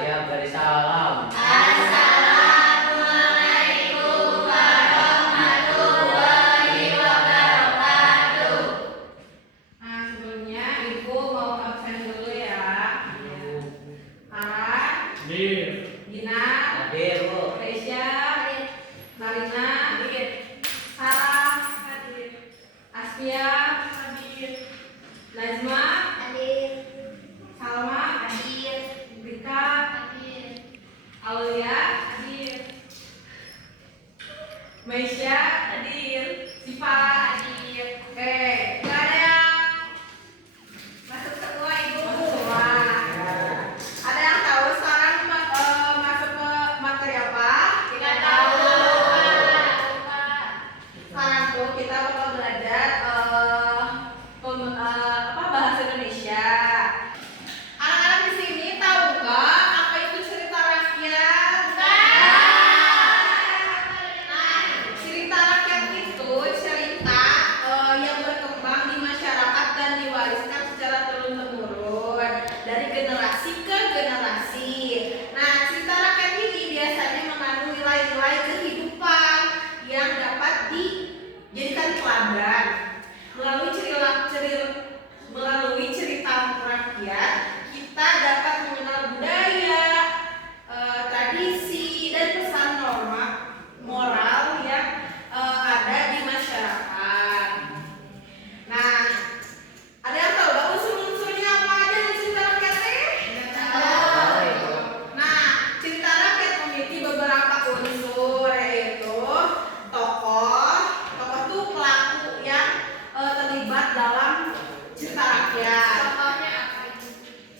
siap dari salam. Assalamualaikum warahmatullahi wabarakatuh. Nah, sebelumnya Ibu mau absen dulu ya. Farah, Gina, Hadir, Bu. Reisya, Marina, Sarah, Asfia, Nazma, Salma, Rika, Aulia, Maisya, Siva, Oke, nggak ada yang masuk semua Ibu? Semua. Ada yang tahu sekarang masuk ke materi apa? Tidak tahu. Sekarang tuh kita bakal belajar bahasa Indonesia. Anak-anak di sini tahu nggak apa itu cerita rakyat? Cerita rakyat itu cerita yang berkembang di masyarakat dan diwariskan secara turun-temurun dari generasi ke generasi. Nah, cerita rakyat ini biasanya mengandung nilai-nilai kehidupan yang dapat dijadikan teladan. Melalui cerita rakyat, kita dapat mengenal budaya, tradisi, dan pesan moral yang ada di masyarakat. Nah, ada yang tahu nggak unsur-unsurnya apa aja di cerita rakyat ini? Nah, cerita rakyat memiliki beberapa unsur, yaitu tokoh itu pelaku yang terlibat dalam cerita rakyat.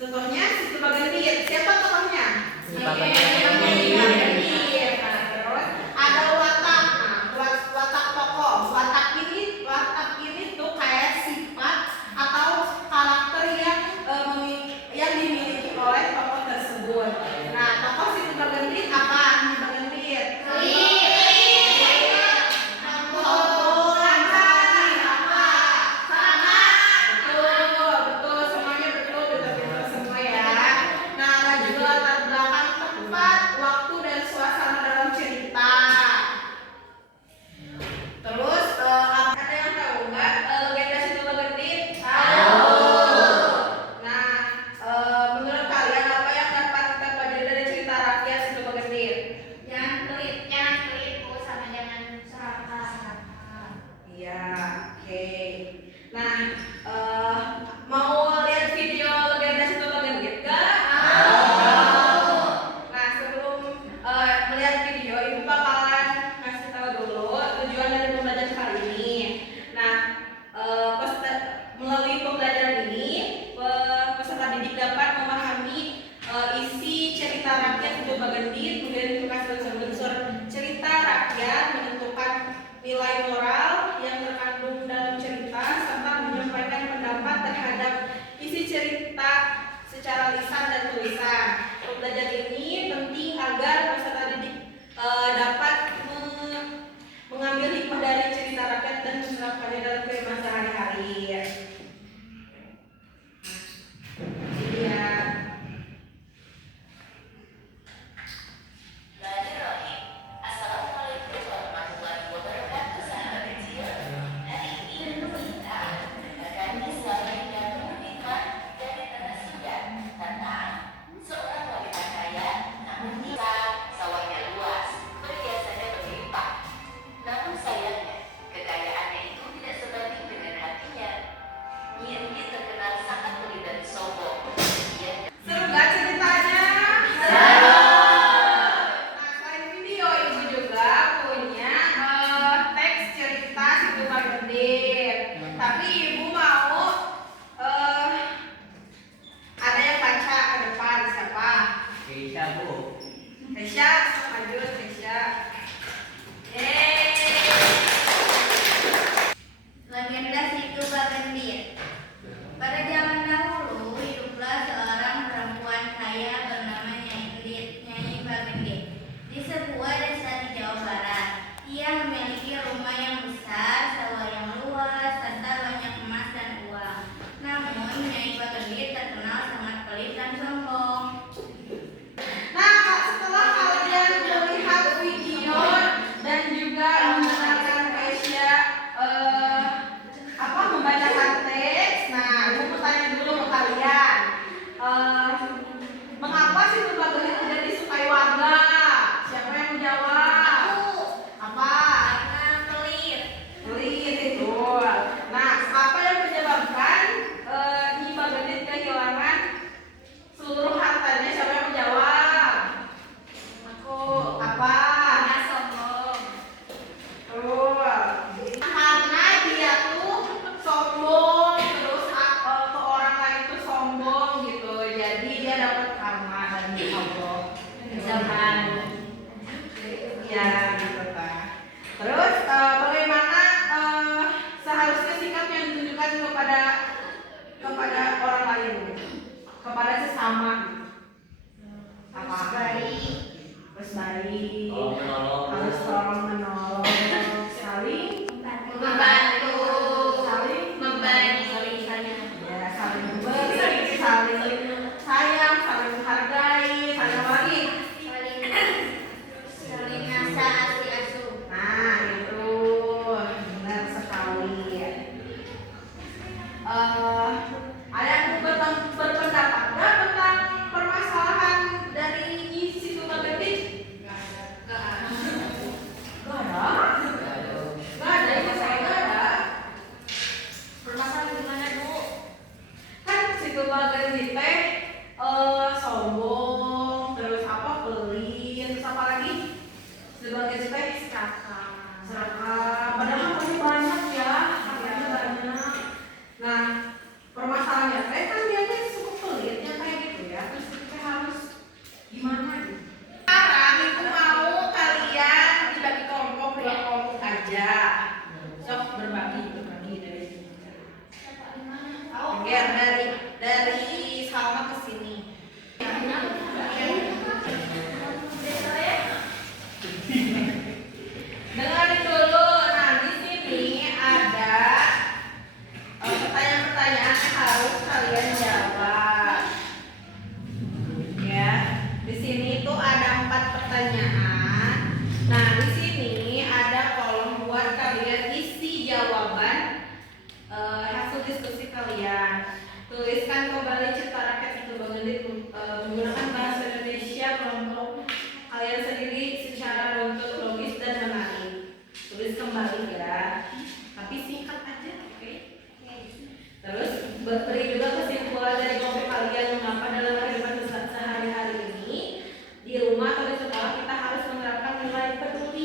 Contohnya Situ Bagendit. Siapa tokohnya? Bagendit. Terus ada watak. Nah, watak tokoh. Watak ini tuh kayak sifat atau karakter yang dimiliki oleh tokoh tersebut. Nah, tokoh Situ Bagendit apa? Bagendit. Betul, semuanya betul, pintar-pintar semua ya. Nah, ada juga latar belakang tempat, waktu, dan suasana dalam cerita. Terus, ada yang tahu nggak legenda Situ Bagendit? Nah, menurut kalian apa yang dapat kita pelajari dari cerita rakyat Situ Bagendit? Jangan pelit Bu, sama jangan serakah. Iya, oke. Nah, mau lihat video legenda Situ Bagendit nggak? Nah, sebelum melihat video, Ibu bakalan ngasih tahu dulu tujuan dari pembelajaran kali ini. Nah, melalui pembelajaran ini, peserta didik dapat memahami isi cerita rakyat Situ Bagendit, mengidentifikasi unsur-unsur cerita rakyat, menentukan nilai moral yang terkandung dalam cerita, serta menyampaikan pendapat terhadap isi cerita secara lisan dan tulisan. Pembelajaran ini penting agar peserta didik dapat mengambil hikmah dari cerita rakyat dan menerapkannya dalam kehidupan sehari-hari. Iya. Assalamualaikum warahmatullahi wabarakatuh, sahabat kecil. Hari ini kita akan disampaikan dengan hikmah dari tanah Sudan tentang seorang wanita kaya, namun dia sawahnya luas, perhiasannya berlimpah. Namun sayangnya, kekayaannya itu tidak sebanding dengan hatinya. Dia terkenal sangat pelit dan sombong. Seru nggak ceritanya? Seru. Nah, selain video, Ibu juga punya teks cerita Situ Bagendit. Tapi Ibu mau ada yang baca ke depan. Siapa? Keisha, Bu. Resya, maju Resya. Legenda Situ Bagendit. Pada zaman dahulu hiduplah seorang perempuan kaya bernama Nyai Bagendit di sebuah desa di Jawa Barat. Ia memiliki rumah yang besar, sawah yang luas, serta banyak emas dan uang. Namun Nyai Bagendit terkenal sangat pelit dan sombong. Allah. Misalkan ya gitu Pak. Terus bagaimana seharusnya sikap yang ditunjukkan kepada orang lain, kepada sesama, apa? Harus baik, Tolong menolong. harus tolong menolong, saling Membantu. saling Memberi. ya, saling memberi, saling sayang, saling menghargai, saling apa lagi? Saling ngasah asi asuh. Nah, itu benar sekali. Ada yang berpendapat nggak tentang permasalahan dari situ Bagendik? Nggak ada. Nggak ada, itu saya nggak ada. Permasalahan gimana, Bu? Kan situ Bagendik teh sombong, terus apa pelit, terus apa lagi? Situ Bagendik teh serakah. Padahal masih banyak ya, masih banyak. Nah, permasalahannya teh kan dia teh suka pelitnya kayak gitu ya. Terus kita harus gimana gitu? Sekarang itu mau kalian dibagi kelompok, 2 kelompok aja. Sok berbagi dari sini. Oke, dari Salma ke sini. Dengarin dulu. Nah, di sini ada pertanyaan-pertanyaan yang harus kalian jawab. Ya, di sini tuh ada 4 pertanyaan. Nah, di sini ada kolom buat kalian isi jawaban hasil diskusi kalian. Tuliskan kembali Cipta Rakyat Situ Bagendik menggunakan bahasa Indonesia kelompok kalian sendiri secara runtut, logis dan menarik. Tulis kembali ya, tapi singkat aja, oke? Terus beri juga kesimpulan dari kelompok kalian mengapa dalam kehidupan sehari-hari ini di rumah atau di sekolah kita harus menerapkan nilai peduli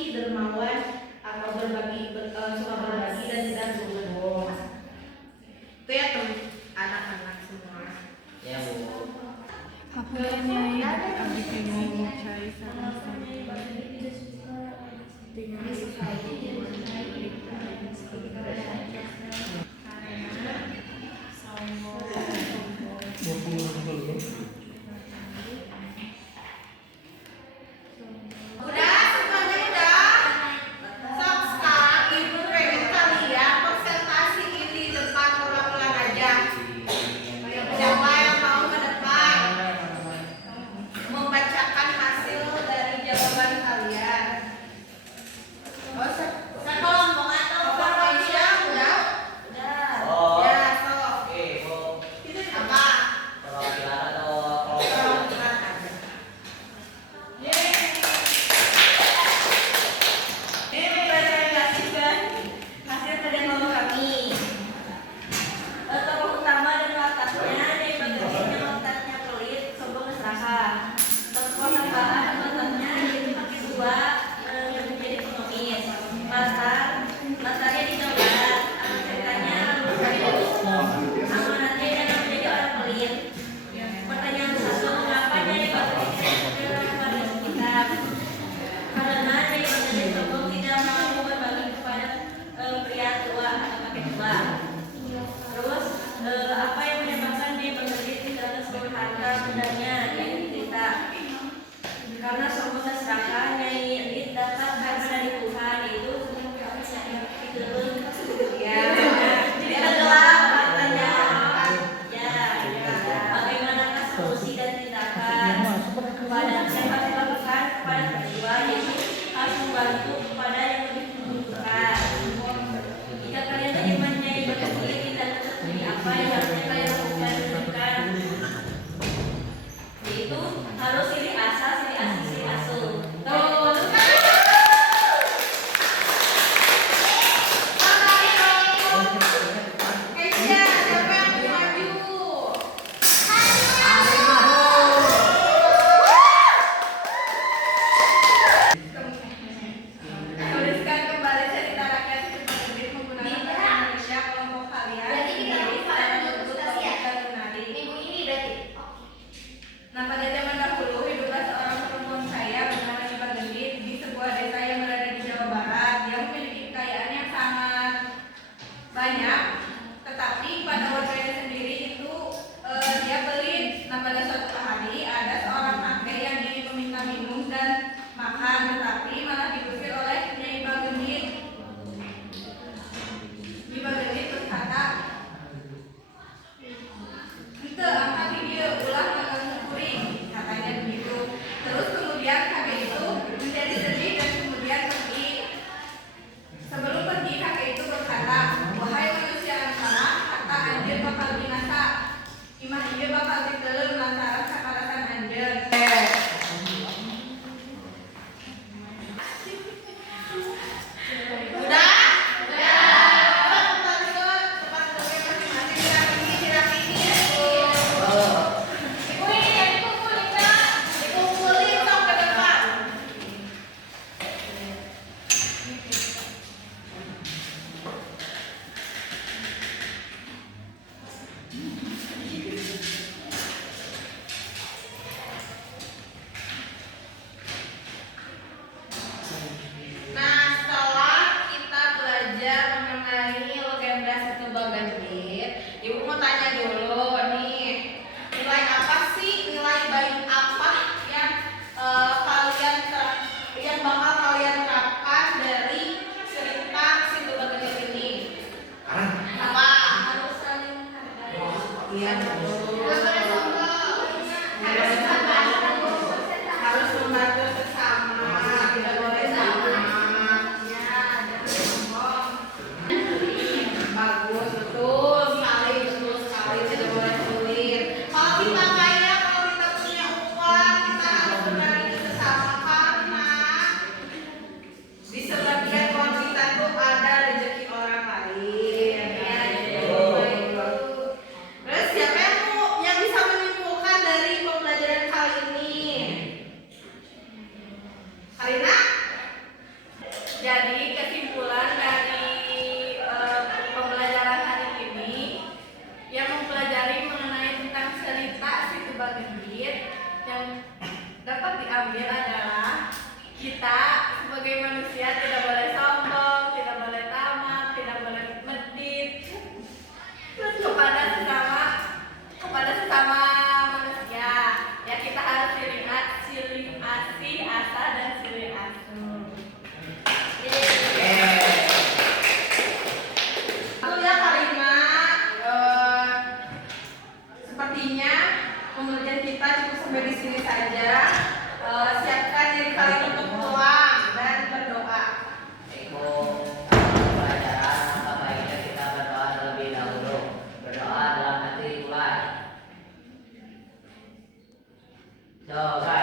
diambil adalah kita sebagai manusia tidak boleh sombong, tidak boleh tamak, tidak boleh medit. Terus kepada sesama manusia, ya kita harus silih asih, asa dan silih asuh. Itulah kalimat. Sepertinya pengerjaan kita cukup sampai di sini saja. Siapkan diri kalian untuk pulang dan berdoa. Pelajaran maka baiknya kita berdoa terlebih dahulu. Berdoa dalam hati mulai. Coba.